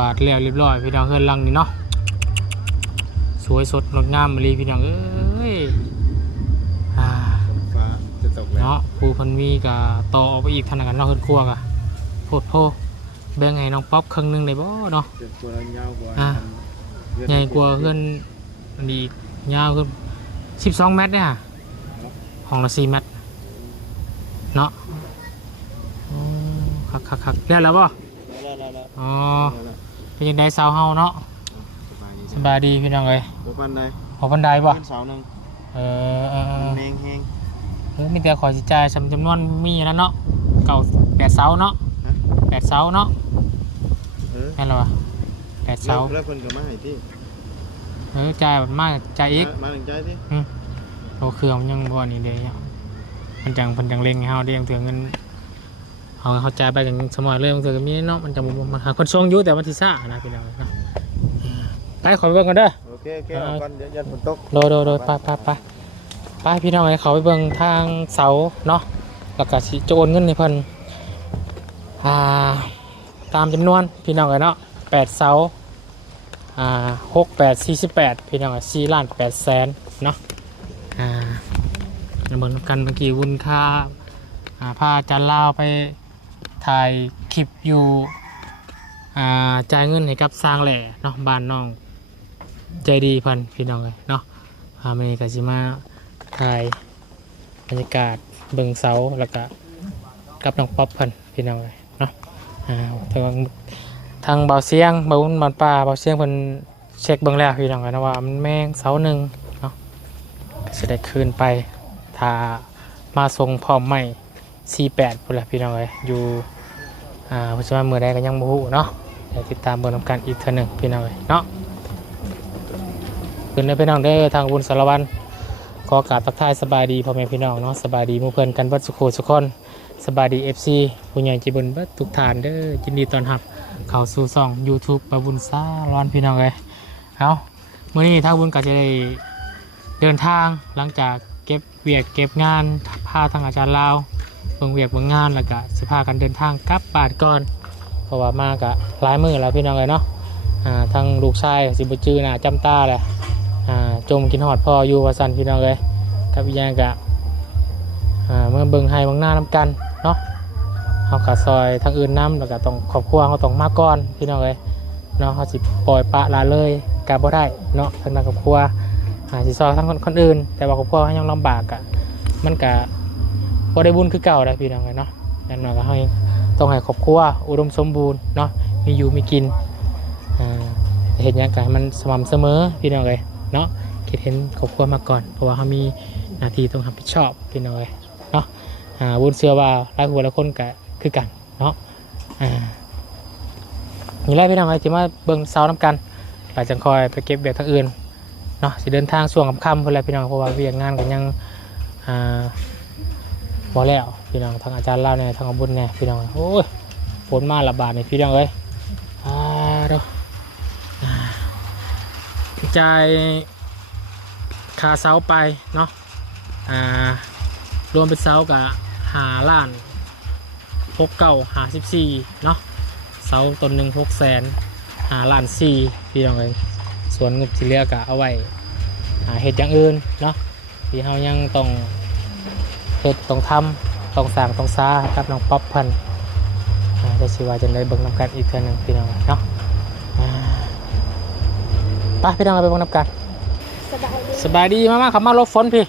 บาทแล้วเรียบร้อยพี่น้องเฮือนหลังนี่เนาะสวยสดงดงามเลยพี่น้องเอ้ยฟ้าจะตกแล้วเนาะปูพันมีกับต่อออกไปอีกทางกันเนาะเฮือนครัวกะโพดโพแบ่งให้น้องป๊อปครึ่งนึงได้บ่เนาะเจ็บปวดยาวกว่าใหญ่กว่าเฮือนอันนี้ยาวขึ้น12 เมตรเนี่ยห้องละ4 เมตรเนาะคักเรียกแล้วป่ะอ๋อเป็นยังไงสาวเฮาเนาะสบายดีพี่น้องเลยหัวปันไดหัวปันไดป่ะเสาหนึ่งแห้งมีแต่ขอจิตใจจำนวนมีแล้วเนาะเก่า8 เสาเนาะ8 เสาเนาะนั่นหรอ8 เสาแล้วคนก็มาให้ที่ใจแบบมากใจอีกมาถึงใจที่โอ้คือมันยังบ่นี่เดียวมันจังเล่งให้เฮาได้ยังถึงเงินเขาจ่ายไปกันสมอยเลยมันเกิดมีเนาะมันจะมันหาคนทรงอยู่แต่วันที่ซ่านะพี่น้องนะไปขอไปเบิ่งกันเด้อโอเคเอาก่อนยันฝนตกโดยไปพี่น้องไอ้เขาไปเบิ่งทางเสาเนาะแล้วก็สิโจรเงินในเพิ่นตามจำนวนพี่น้องไอ้เนาะ8 เสา6 8 48พี่น้องไอ้4,800,000เนาะเบิ่งกันเมื่อกี้วุ้นค่าพาจันลาวไปถ่ายคลิปอยู่จ่ายเงินให้กับสร้างแหล่เนาะบ้านน้องใจดีพันพี่น้องเลยเนาะเมย์กาซิมาถ่ายบรรยากาศเบิ่งเสาแล้วก็กับน้องป๊อปพันพี่น้องเลยเนาะทางเบาเสียงเบาอุ่นบ้านป่าเบาเสียงเพิ่นเช็คเบิ่งแล้วพี่น้องเลยนะว่ามันแม่งเสาหนึ่งเนาะจะได้คืนไปถ้ามาส่งพร้อมใหม่48พุ่นละพี่น้องเลยอยู่ปัจจุบันเมื่อใดก็ยังบ่ฮู้เนาะเดี๋ยวติดตามเบิ่งนำกันอีกเทื่อนึงพี่น้องเลยเนาะขึ้นได้พี่น้องเด้อทางบุญสารวัตรขอกราบทักทายสบายดีพ่อแม่พี่น้องเนาะสบายดีหมู่เพิ่นกันเบิดสุขสุขคนสบายดี FC ผู้ใหญ่ใจบุญเบิดทุกท่านเด้อยินดีต้อนรับเข้าสู่ช่อง YouTube ปะบุญสารวัตรพี่น้องเลยเอามื้อนี้ทางบุญก็จะได้เดินทางหลังจากเก็บเวียกเก็บงานพาทางอาจารย์ลาวเบิ่งเวียกเบิ่งงานแล้วก็สิพากันเดินทางกลับบ้านก่อนเพราะว่ามากะหลายมื้อแล้วพี่น้องเลยเนาะทางลูกชายสิบ่จื้อหน้าจำตาแหละจมกินฮอดพ่ออยู่ว่าซั่นพี่น้องเลยกับอีกอย่างกะเมื่อเบิ่งให้เบิ่งหน้านำกันเนาะเฮาก็ซอยทางอื่นนำแล้วก็ต้องครอบครัวเฮาต้องมาก่อนพี่น้องเลยเนาะเฮาสิปล่อยปละละเลยก็บ่ได้เนาะทางด้านครอบครัวสิซอยทั้งคนอื่นแต่ว่าครอบครัวยังลำบากอ่ะมันก็บ่ได้บุญคือเก่าได้พี่น้องเลยเนาะอย่างน้อยก็ให้ต้องให้ครอบครัวอุดมสมบูรณ์เนาะมีอยู่มีกินเห็นอย่างไรมันสม่ำเสมอพี่น้องเลยเนาะคิดเห็นครอบครัวมาก่อนเพราะว่าเขามีหน้าที่ต้องรับผิดชอบพี่น้องเลยเนาะบุญเชื่อว่าหลายหัวหลายคนก็คือกันเนาะนี่แหละพี่น้องเลยที่มาเบิ่งเสาน้ำกันหลังจากคอยไปเก็บเบียร์ทางอื่นเนาะสิเดินทางช่วงค่ำๆเพื่อพี่น้องเพราะว่าเวียงงานกันยังบ่แล้วพี่น้องทางอาจารย์เล่าเนี่ยทางบุญเนี่ยพี่น้องโอ้ยฝนมาระบาดเนี่ยพี่น้องเลยดูจ่ายค่าเสาไปเนาะรวมเป็นเสากับ5,694,000เนาะเสาต้นหนึ่ง600,000 5,400,000พี่น้องเลยส่วนเงินที่เหลือกะเอาไว้เฮ็ดอย่างอื่นเนาะที่เฮายังต้องเฮ็ดต้องทำต้องสร้างต้องซ่ากับน้องป๊อปพันจะสิว่าจะได้เบิ่งนำกันอีกเทื่อนึงพี่น้องเนาะไปพี่น้องไปเบิ่งนำกันสบายดีมากๆขับมาลบฝนพี่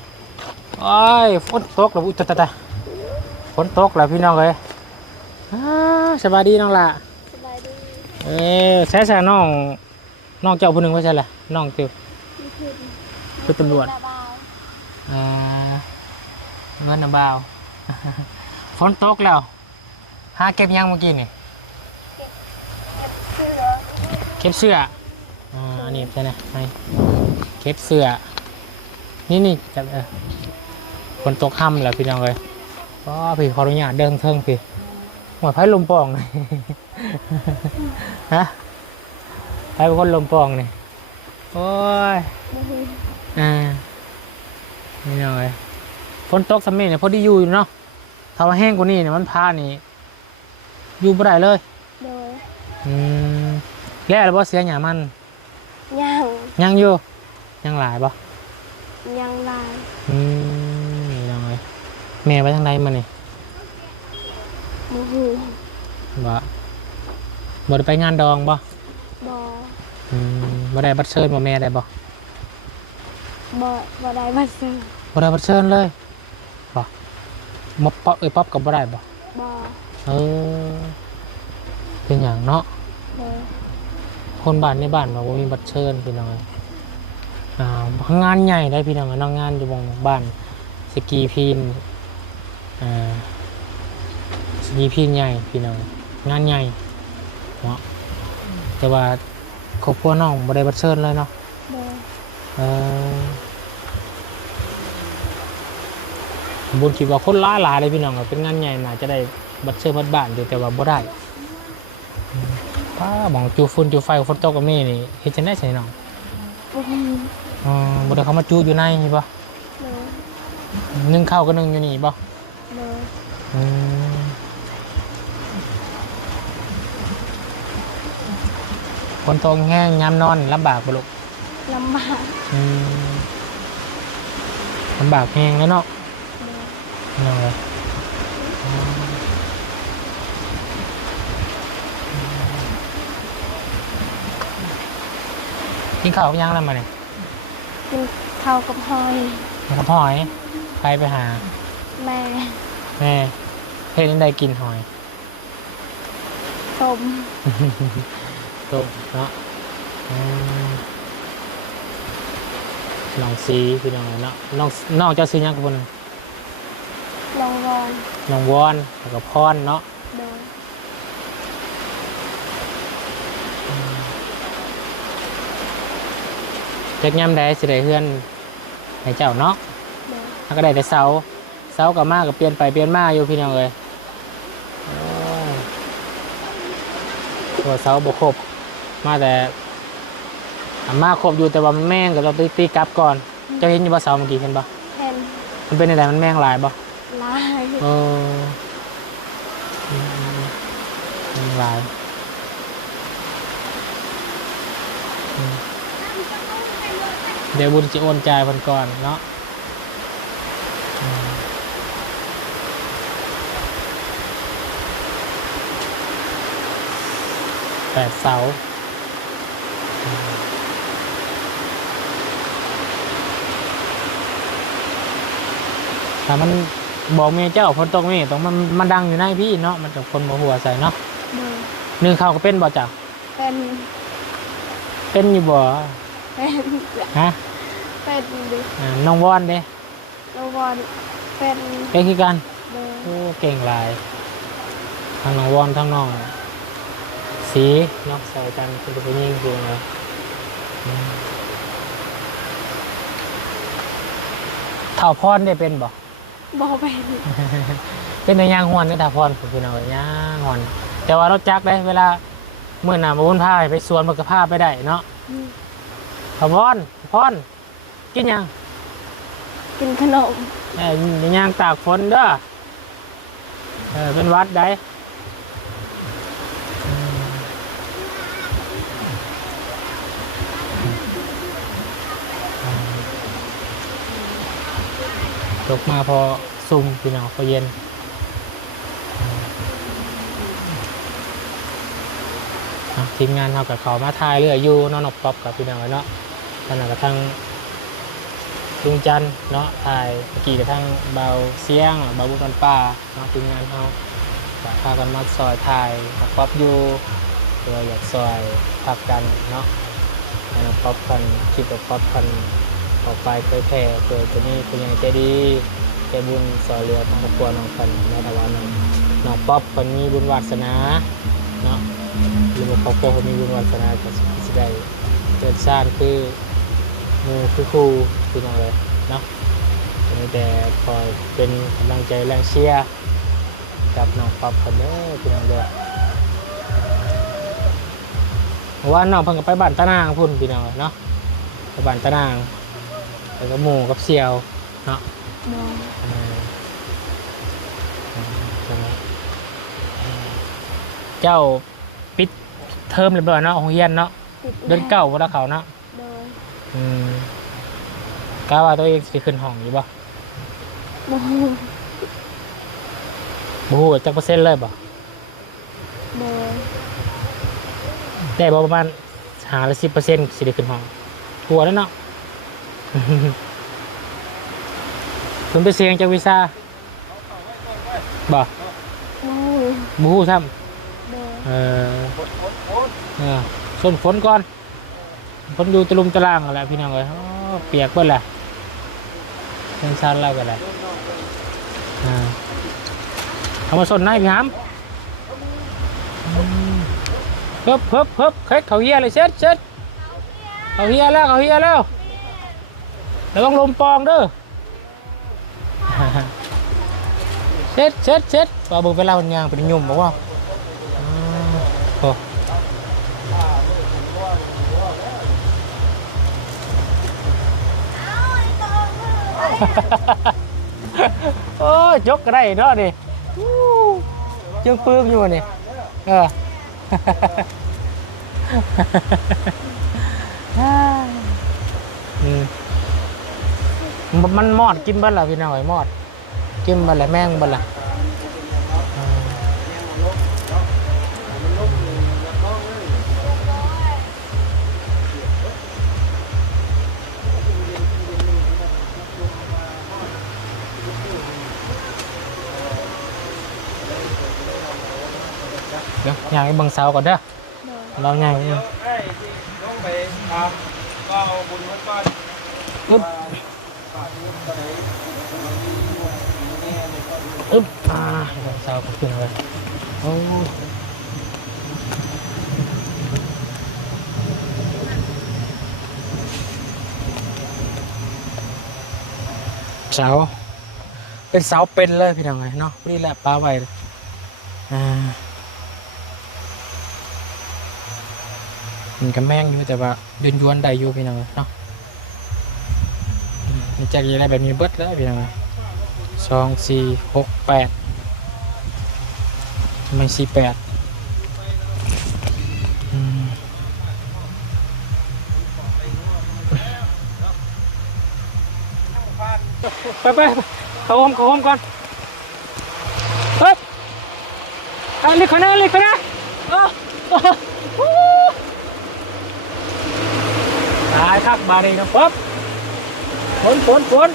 โอ้ยฝนตกแล้วตะฝนตกแล้วพี่น้องเลยสบายดีน้องล่ะสบายดีใช่น้องเจ้าผู้หนึ่งว่าใช่แหละน้องเจ้าคือตำรวจเงินน้ำบ่าวฝนตกแล้วหาเก็บยังเมื่อกี้นี่เก็บเสื้ออันนี้ใช่ไหมเก็บเสื้อนี่จับฝนตกค่ำแล้วพี่น้องเลยก็พี่ขออนุญาตเดินเทิงพี่หมดไพ่ลมปองเลยฮะไพ่เป็นคนลมปองเลยโอ้ยนี่น้องเลยฝนตกสมัยเนี่ยพอดีอยู่เนาะถ้าว่าแห้งกว่านี้เนี่ยมันพานี่อยู่บ่ได้เลย แล้วบ่เสียหยามัน ยัง ยังอยู่ยังหลายบ่ ยังลาย ยังไงแม่ไปทางใดมานี่ มูหู บ่ได้ไปงานดองบ่ บอ บ่ได้บัตรเชิญบ่แม่ได้บ่ บอได้บัตรซื้อ บ่ได้บัตรเชิญเลยบ่มป๊อปป๊อปก็บ่ได้บ่ บอ เออเป็นหยังเนาะ เลย คนบ้านในบ้านบอกว่ามีบัตรเชิญพี่น้องงานใหญ่ได้พี่น้องน้องงานอยู่บงบ้านสกีพีนสกีพีนใหญ่พี่น้องงานใหญ่เนาะแต่ว่าครอบครัวน้องบ่ได้บัตรเชิญเลยเนาะ เลย เออบุญคิดว่าคนหลายเลยพี่น้องเป็นงานใหญ่น่าจะได้บัตรเชิญบัตรบ้านอยู่แต่ว่าบ่ได้ป้าบอกจูฝุ่นจูไฟฝนตกกับนี่นี่เฮ็ดจังได๋ใส่น้อง บุหู บ่ได้เขามาจูอยู่ในนี่บ่ เลย นึ่งข้าวก็นึ่งอยู่นี่บ่ เลย ฝนตกแห้งยามนอนลำบากบ่ลูก ลำบาก ลำบากแห้งแล้วเนาะ เลย นั่นเลยกินข้าวกับยังแล้วมาเนี่ย กินข้าวกับหอย กับหอยใครไปหา แม่ แม่เฮ็ดยังได้กินหอย ต้ม ต้มเนาะน้องซีพี่น้องเนาะน้องเจ้าซื้อยังกับคน ลองวอน น้องวอนแล้วก็พรเนาะ เลย เจ็กย่ำได้สิได้เฮือนให้เจ้าเนาะ เลย แล้วก็ได้แต่เสากับมากับเปลี่ยนไปเปลี่ยนมาอยู่พี่น้องเลยตัวเสาบกครบมาแต่มาครบอยู่แต่ว่ามันแม่งกับเราตีกลับก่อนเจ้าเห็นอยู่ว่าเสาเมื่อกี้เห็นปะ แทน มันเป็นอะไรมันแม่งหลายปะ ลาย เออแม่งหลายเดี๋ยวบุญจะโอนจ่ายเพิ่นก่อนเนาะ8 เสาถ้ามันบอกเมียเจ้าฝนตกนี่ต้องมันดังอยู่ในพี่เนาะมันจะคนมาหัวใส่เนาะ เลย นึ่งข้าวก็เป็นบ่จ้ะ เป็น เป็นอยู่บ่ เป็น ฮะ เป็นดิ น้องวอนเด้ ลองวอนเป็น เป็นคือกัน เลย โอ้เก่งหลายทั้งน้องวอนทั้งน้องสีเนาะใส่กันเป็นผู้หญิงจริงเลยเท่าพรได้เป็นบ่ บอเป็น เป็นในย่างฮวนนี่ถ้าพรผมพี่น้องย่างฮวนแต่ว่ารถจักรได้เวลาเมื่อหน่ะมาวุ่นผ้าไปสวนมันก็ผ้าไปได้เนาะเท่าพรกินยัง กินขนม ย่างตากฝนเด้อเป็นวัดได้ตกมาพอซุ่มพี่น้องพอเย็นทีมงานเรากับเขามาทายเรืออยู่นอนกป๊อปกับพี่น้องเนาะขณะกระทั่งลุงจันเนาะถ่ายเมื่อกี้กระทั่งเบาเสียงเบาบุญกันป่าเนาะทีมงานเขาพากันมาซอยถ่ายป๊อปอยู่เพื่ออยากซอยพักกันเนาะแล้วป๊อปกันคลิปป๊อปกันออกไปเผยแพร่เพื่อจะนี่เป็นยังใจดีใจบุญซอยเรือของครอบครัวน้องกันในตะวันน้องป๊อปคนมีบุญวาสนาเนาะหรือว่าครอบครัวคนมีบุญวาสนาจะได้เกิดสร้างคือมูคือครูคือน้องเลยเนาะแต่คอยเป็นกำลังใจแรงเชียร์กับน้องป๊อปคนเด้อพี่น้องเด้อเพราะว่าน้องเพิ่งไปบ้านตะนางพุ่นพี่น้องเนาะไปบ้านตะนางแล้วก็หมู่กับเสี่ยวเนาะ โดน เจ้าปิด เทอมเรียบร้อยเนาะโรงเรียนเนาะ ปิด เดือนเก้าวันละเขาเนาะ โดย กะว่าตัวเองสิขึ้นห้องอยู่บ่ โม บ่ฮู้จักเปอร์เซ็นต์เลยบ่ โดย ได้บ่ประมาณ50%สิได้ขึ้นห้องกลัวแล้วเนาะ เพิ่นไปเสียงจากวีซ่าบ่ โม บ่ฮู้ซ้ำ โดย ส่วนฝนก่อนฝนอยู่ตะลุมตะล่างอะไรพี่น้องเอ้ยอ๋อเปียกเบิดแหละเป็นซันแล้วกันแหละเอามาสนให้พี่หามเพิ่บเค็กเขาเฮียเลยเช็ดเขาเฮียแล้วแล้วต้องลมปองเด้อ เช็ดว่าบุกไปเล่าเป็นยางเป็นยุ่มบอกว่าโอ้ โอ้ยยกก็ได้เนาะดิจึงปื้มอยู่นี่มันมอดกินบ้านละพี่น้อยมอดกินบ้านละแมงบ้านละเดี๋ยวย่างไอ้บังเสาก่อนเด้อ โดย เราย่าง ต้องไปก็เอาบุญไว้ก่อน อึ๊บอึ๊บบังเสาก็ขึ้นเลยโอ้เสาเป็นเสาเป็นเลยพี่น้องไงเนาะนี่แหละปลาไว้มันก็แม่งอยู่แต่ว่าย้วนๆได้อยู่พี่น้องเนาะมีจักรยานแบบนี้เบิดเลยพี่น้อง2 4 6 8ทำไม48ไปเข้าห้องก่อนเฮ้ยเล็กขนาดตายครับบาดีนะป๊อบฝน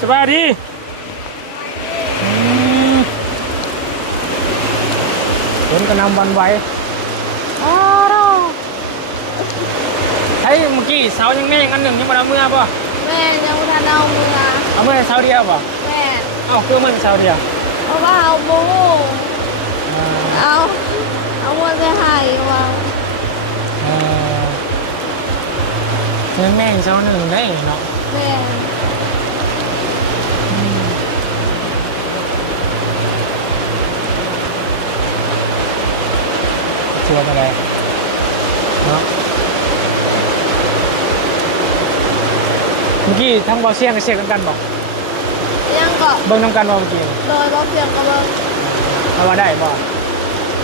สบายดีฝนกระนำวันไหวเฮ้ยเมื่อกี้เสายังแม่งอันหนึ่งยังมาเอาเมื่อป่ะ แม่ยังบ่ทันเอามือ เอาเมื่อเสาเดียวป่ะ แม่ เอาคือมันเสาเดียว เพราะว่าเอาโมเอามือไปหายว่า ยังแม่งเสาหนึ่งได้เนาะ แม่ ชัวร์ไปเลยเนาะเมื่อกี้ทั้งบอเซียงกับเซียงกันบอก ยังก็ เบิ้งน้ำกันบอกเมื่อกี้ โดยบ่เพียงกับเบิ่ง เอามาได้บอก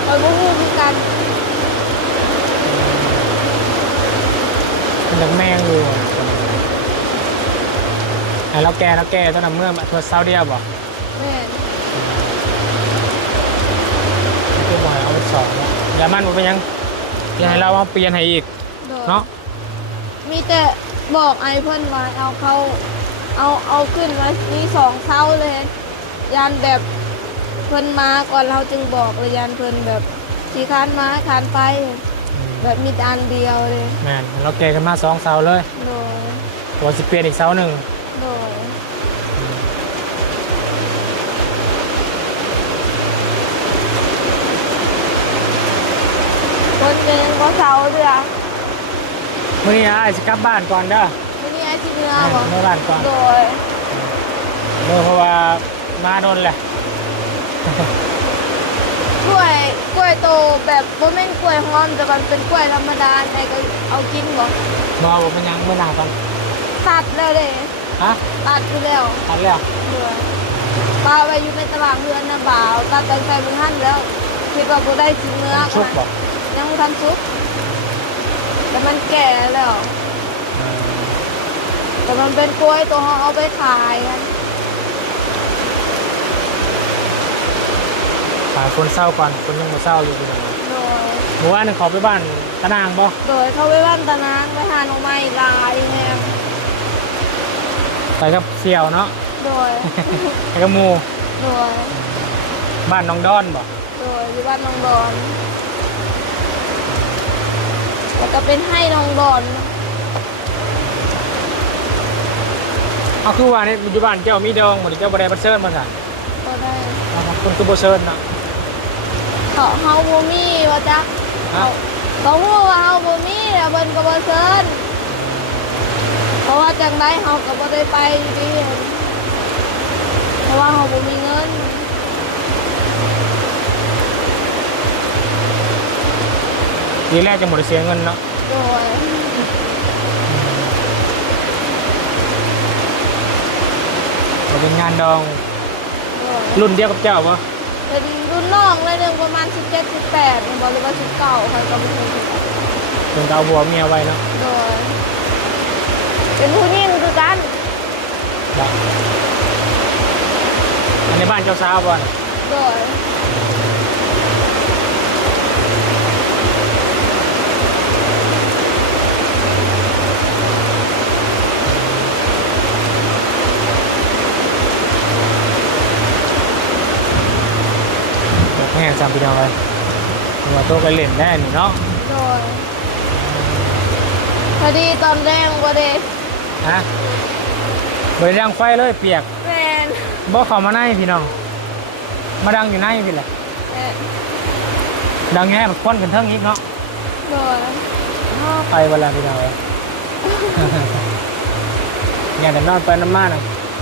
โดยบ่ฮู้คือกัน มันยังแม่งอยู่แล้วแกตอนนั้นเมื่อมาทัวร์เซาเดียบอก แม่ คือบ่อยเอาไปสองแล้วอย่ามันมันไปยังอย่าให้เราเอาเปลี่ยนให้อีก โดย เนาะ มีแต่บอกไอ้เพิ่นว่าเอาเข้าเอาขึ้นไว้มี2เท่าเลยยานแบบเพิ่นมาก่อนเราจึงบอกเลยยานเพิ่นแบบขี่คานมาคานไป แบบมีแต่อันเดียวเลย แม่นเราแกกันมา2เสาเลย โดย ตัวสิเปลี่ยนอีกเสาหนึ่ง โดยคนก็ยังบ่เซาเด้อ มื่อนี้ไอ้สิกลับบ้านก่อนเด้อ ไม่มีไอ้ที่เนื้อบ่ เมื่อบ้านก่อน โดย เพราะว่ามาโดนแหละ กล้วยโตแบบบ่แม่นกล้วยฮ้อนแต่มันเป็นกล้วยธรรมดาไอ้ก็เอากินบ่ นอนบอกมันยังเมื่อหนาก่อน ตัดแล้วเด้ ฮะ ตัดอยู่แล้ว ทันแล้ว เดือปลาไว้อยู่ในตารางเรือนนะบ่าวตัดแต่ใส่บนหั่นแล้วคิดว่าบ่ได้กินเนื้อ ชุบบอก โ ยังทันซุกแต่มันแก่แล้วแต่มันเป็นกล้วยตัวเขาเอาไปขายกัน หาคนเศร้าก่อนคนยังบ่เศร้าอยู่พี่น้อง โดย เมื่อวานนี่ขอไปบ้านตะนางบ่ โดยเขาไปบ้านตะนางไปหาหน่อไม้ลายแฮม ไปกับเสี่ยวเนาะ โดย ไปกับหมู่ โดย บ้านน้องดอนบ่ โดยที่บ้านน้องดอนแล้วก็เป็นให้น้องดอน เอาคือว่านี่อยู่บ้านเจ้ามีดองบ่ได้เจ้าบ่ได้บัดเชิญมาซั่น ก็ได้ คนคือบ่เชิญเนาะ เฮาบ่มีว่าจักเขาฮู้ว่าเฮาบ่มีแล้วเพิ่นก็บ่เชิญเพราะว่าจังได๋เฮาก็บ่ได้ไปอยู่ดีเพราะว่าเฮาบ่มีเงิน ทีแรกจะบ่ได้เสียเงินเนาะ โดย บ่เป็นงานดอง โดย รุ่นเดียวกับเจ้าบ่ เป็นรุ่นน้องเลยหนึ่งประมาณ17 18นี่บ่หรือว่า19ใครก็บ่เคยรู้ เพิ่นก็เอาผัวเมียไว้เนาะ โดยเป็นผู้หญิงคือกัน บ่อันในบ้านเจ้าสาวบ่น่ะ โดย แม่นซ้ำพี่น้องเลยว่าโตก็เล่นได้นี่เนาะ โดยพอดีตอนแรกบ่ได้ ฮะบ่ได้ดังไฟเลยเปียก แม่น บ่เข้ามาในพี่น้องมาดังอยู่ในพี่แหละ ดังแง่มันควันกันเทิงอีกเนาะ โดย ไปเวลาพี่น้องเลย อย่างแต่นอนไปน้ำมาน่ะ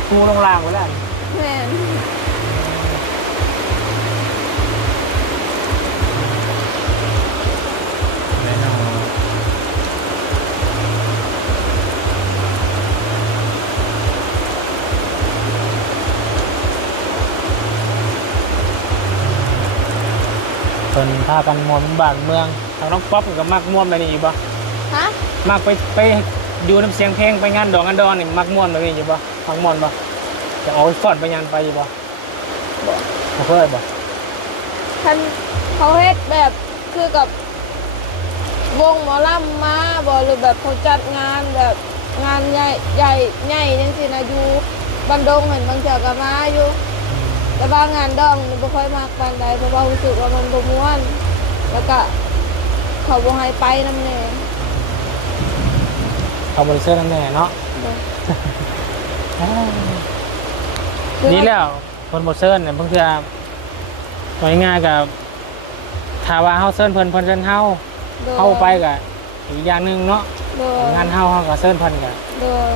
กูลงล่างไว้แล้ว แม่น แน่นอนคนพากันมวนบ้านเมืองทางน้องป๊อปก็มักม่วนไปนี่อยู่บ่ ฮะ มักไปอยู่น้ำเสียงเพลงไปงานดองงานดอนนี่มักม่วนไปนี่อยู่บ่มักม่วนบ่จะเอาฟอนไปงานไปอยู่บ่บ่เคยบ่ ท่านเขาเฮ็ดแบบคือกับวงหมอลำมาบ่หรือแบบเขาจัดงานแบบงานใหญ่ใหญ่จังซี่นะอยู่บันดงเห็นบางเทื่อก็มาอยู่ แต่บางงานดองนี่บ่ค่อยมากปานใดเพราะว่ารู้สึกว่ามันบ่ม่วน แล้วก็เขาบ่ให้ไปนำแน่ เอาบริเซอร์นั่นแน่เนาะ นี่แล้วคนบริเซอร์เนี่ยเพิ่งจะง่ายๆกับถ้าว่าเฮาเซิร์นเพิ่นเซิร์นเฮาเข้าไปกับอีกอย่างหนึงเนาะ โดย งานเฮากับเซิร์นเพิ่นกับ โดย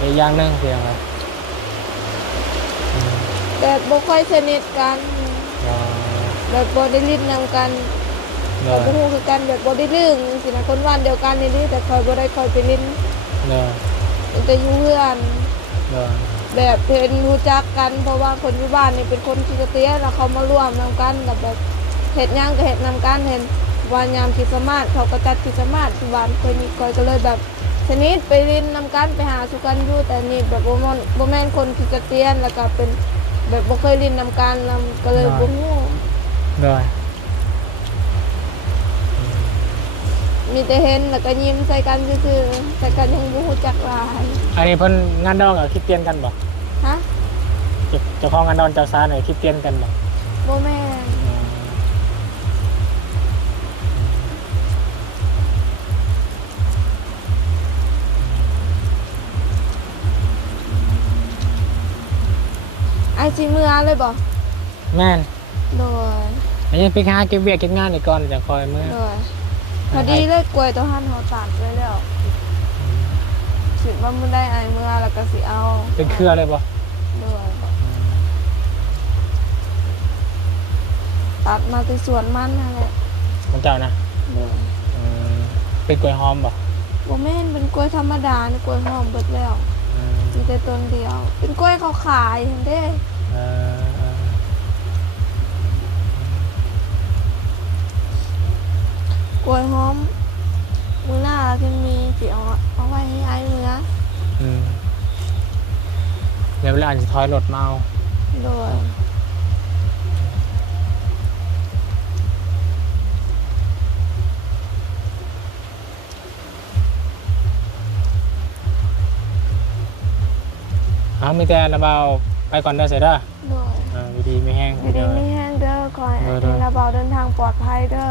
อีกอย่างหนึงเพียงไร แต่บ่ค่อยสนิทกันแบบบ่ได้ลิ้นนำกันแบบบ่ฮู้คือกันแบบบ่ได้ลึงจังซี่นะคนบ้านเดียวกันนี่แต่ค่อยบ่ได้ค่อยไปลิ้น เนาะ แต่อยู่เพื่อน เนาะ แบบเพิ่นรู้จักกันเพราะว่าคนอยู่บ้านนี่เป็นคนที่เตี้ยแล้วเขามาร่วมนำกันแบบเฮ็ดหยังก็เฮ็ดนำกันเห็นว่ายามคริสต์มาสเขาก็จัดคริสต์มาสที่บ้านคนนี้ก็เลยแบบสนิทไปลิ้นนำกันไปหาสุกันอยู่แต่นี่แบบบ่แม่นคนที่เตี้ยแล้วก็เป็นแบบบ่เคยลิ้นนำกันนำก็เลยบ่ฮู้ เนาะ มีแต่เห็นแล้วก็ยิ้มใส่กันซื่อๆแต่กันยังบ่ฮู้จักหลาย อันนี้เพิ่นงานดองกับคริสเตียนกันบ่ ฮะ เจ้าของงานดองเจ้าสาวเนี่ยคริสเตียนกันบ่ บ่แม่นไอ้สิมือเลยบ่ แม่น โดย อันนี้ไปหาเก็บเวียกเก็บงานนี่ก่อนจะคอยมื้อ โดยพอดีเลยกล้วยตัวหันเฮาตัดไว้แล้วคิดว่ามื้อได้ไอ้มือแล้วก็สิเอา เป็นเครือเลยบ่ โดยตัดมาที่สวนมันนั่นแหละ ของเจ้านะ โดย เป็นกล้วยหอมบ่ บ่แม่นเป็นกล้วยธรรมดานี่กล้วยหอมเบิดแล้วมีแต่ต้นเดียว เป็นกล้วยเขาขายเห็นเด้ กล้วยหอมมือหน้าที่มีสิเอาไว้ให้ไอ้เมื่อ เดี๋ยวเวลาจะถอยรถมาเอา โดย มีแต่ระเบาไปก่อนเด้อเสร็จเด้อ โดย วิธีไม่แห้ง อยู่ดีไม่แห้งเด้อคอยให้ระเบาเดินทางปลอดภัยเด้อ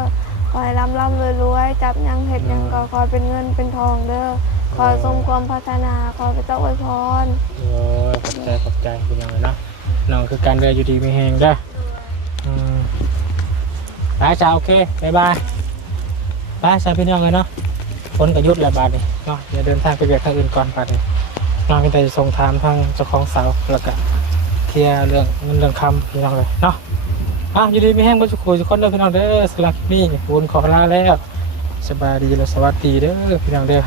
คอยร่ำรวยจับยังเห็ดยังก็คอยเป็นเงินเป็นทองเด้อคอยทรงความพัฒนาคอยไปเจ้าอวยพร โอ้ยขอบใจคุณยังไงเนาะน้องคือการเดินอยู่ดีไม่แห้งเด้อไปจ้าโอเคบ๊ายบายไปจ้าพี่น้องเลยเนาะพ้นกับยุทธแล้วบาดนี่เนาะอย่าเดินทางไปเบียดทางอื่นก่อนบาดนี่น้องก็จะส่งถามทางเจ้าของเสาแล้วก็เคลียร์เรื่องเงินเรื่องคำพี่น้องเลยเนาะอยู่ดีไม่แห้งบ่ทุกคนเด้อพี่น้องเด้อสำหรับคลิปนี้บุญขอลาแล้วสบายดีและสวัสดีเด้อพี่น้องเด้อ